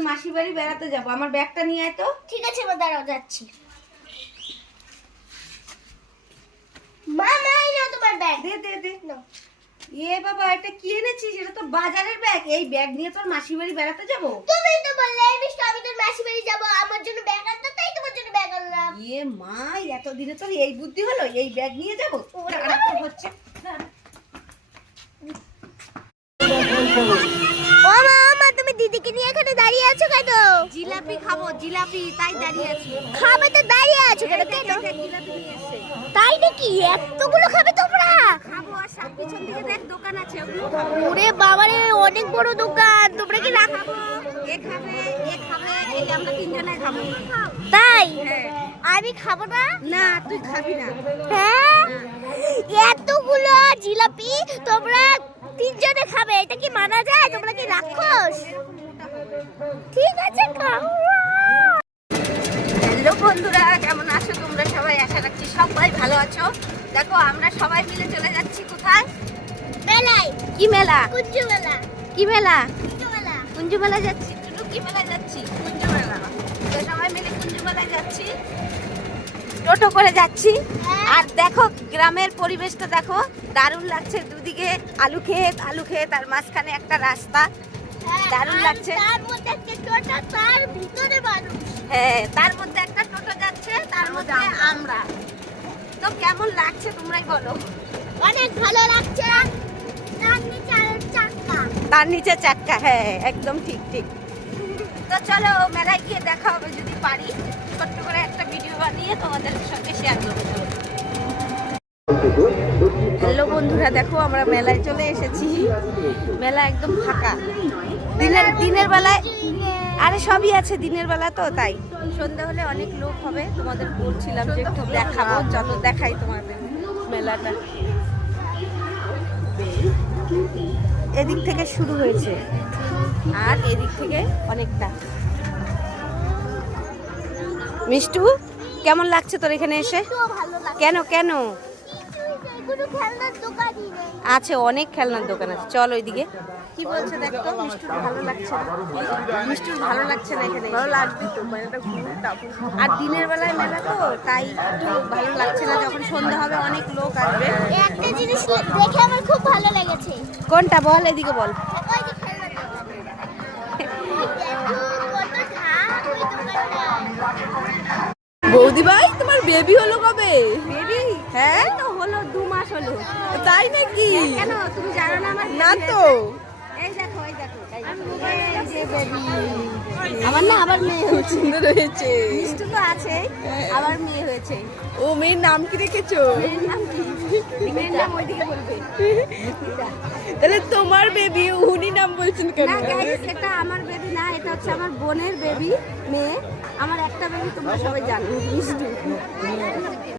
তোর মাসি বাড়ি বেড়াতে যাব। আমার ব্যাগটা নিয়ে আয় তো। ঠিক আছে মা দাঁড়াও যাচ্ছি। মা নাই না তোমার ব্যাগ। দে দে দে। নাও। এ বাবা এটা কি এনেছিস? এটা তো বাজারের ব্যাগ। এই ব্যাগ নিয়ে তোর মাসি বাড়ি বেড়াতে যাব? তুমি তো বললে এই মিষ্টি আমি তোর মাসি বাড়ি যাব। আমার জন্য ব্যাগ আনতে তাই তোমার জন্য ব্যাগ আনলাম। ইয়ে মা এতদিনে তোর এই বুদ্ধি হলো? এই ব্যাগ নিয়ে যাব? হচ্ছে। দিদিকে নিয়ে এখানে দাঁড়িয়ে আছো কেন? জিলাপি খাব জিলাপি তাই দাঁড়িয়ে আছি। খাবে তো দাঁড়িয়ে আছো কেন? কেন? তাই নাকি? এতগুলো খাবে তোমরা? খাব আর সাত পিছন দিকে দেখ দোকান আছে ওগুলো ওরে বাবারে অনেক বড় দোকান। তোমরা কি খাব এ খাবে এ খাবে এই আমরা তিনজনে খাব। তাই? হ্যাঁ। আমি খাব না? না তুই খাবি না। হ্যাঁ? এতগুলো জিলাপি তোমরা তিনজনে খাবে এটা কি মানা যায়? তোমরা কি রাক্ষস? ঠিক আছে হ্যালো বন্ধুরা কেমন আছো তোমরা সবাই? আশা রাখছি সবাই ভালো আছো। দেখো আমরা সবাই মিলে চলে যাচ্ছি কোথায়? মেলাই কি মেলা? কুঞ্জু মেলা কি মেলা? কুঞ্জু মেলা কুঞ্জু মেলা যাচ্ছি টুটু কি মেলা যাচ্ছি? কুঞ্জু মেলা তো সবাই মিলে কুঞ্জু মেলায় যাচ্ছি। টোটো করে যাচ্ছি। হ্যাঁ। আর দেখো গ্রামের পরিবেশটা দেখো দারুণ লাগছে। দুদিকে আলু ক্ষেত আলু ক্ষেত আর মাঝখানে একটা রাস্তা। দারুণ লাগছে। তার মধ্যে একটা টোটা তার ভিতরে মানুষ। হ্যাঁ তার মধ্যে একটা টোটো যাচ্ছে তার মধ্যে আমরা। তো কেমন লাগছে তোমরাই বলো। অনেক ভালো লাগছে। তার নিচে চাক্কা। তার নিচে চাক্কা হ্যাঁ একদম ঠিক ঠিক। তো চলো মেলায় গিয়ে দেখা হবে যদি পারি। ছোট্ট করে একটা ভিডিও বানিয়ে তোমাদের সঙ্গে শেয়ার করব। হ্যালো বন্ধুরা দেখো আমরা মেলায় চলে এসেছি। মেলা একদম ফাঁকা। দিনের দিনের বেলায় আরে সবই আছে দিনের বেলা তো তাই। সন্ধ্যা হলে অনেক লোক হবে তোমাদের বলছিলাম যে একটু দেখাবো চলো দেখাই তোমাদের মেলাটা। এদিক থেকে শুরু হয়েছে আর এদিক থেকে অনেকটা। মিষ্টু কেমন লাগছে তোর এখানে এসে? কেন কেন? আছে অনেক খেলনার দোকান আছে। চল ওইদিকে। কি বলছে দেখ? মিষ্টুর ভালো লাগছে না। মিষ্টুর ভালো লাগছে না এখানে। ভালো লাগবে তো আর দিনের বেলায় মেলা তো তাই একটু ভালো লাগছে না। যখন সন্ধ্যা হবে অনেক লোক আসবে। একটা জিনিস দেখে আমার খুব ভালো লেগেছে। কোনটা বল এদিকে বল। বৌদি ভাই তোমার বেবি হলো কবে? বেবি হ্যাঁ তো হলো দু মাস হলো। তাই নাকি? কেন? তুমি জানো না আমার না তো। আমার না আবার মেয়ে হয়েছে সুন্দর হয়েছে। মিষ্টি তো আছে আবার মেয়ে হয়েছে। ও মেয়ের নাম কি রেখেছো? মেয়ের নাম কি? মেয়ের নাম ওইদিকে বলবে। তাহলে তোমার বেবি উনি নাম বলছেন কেন? এটা আমার বেবি না এটা হচ্ছে আমার বোনের বেবি মেয়ে। আমার একটা বেবি তোমরা সবাই জানো মিষ্টি।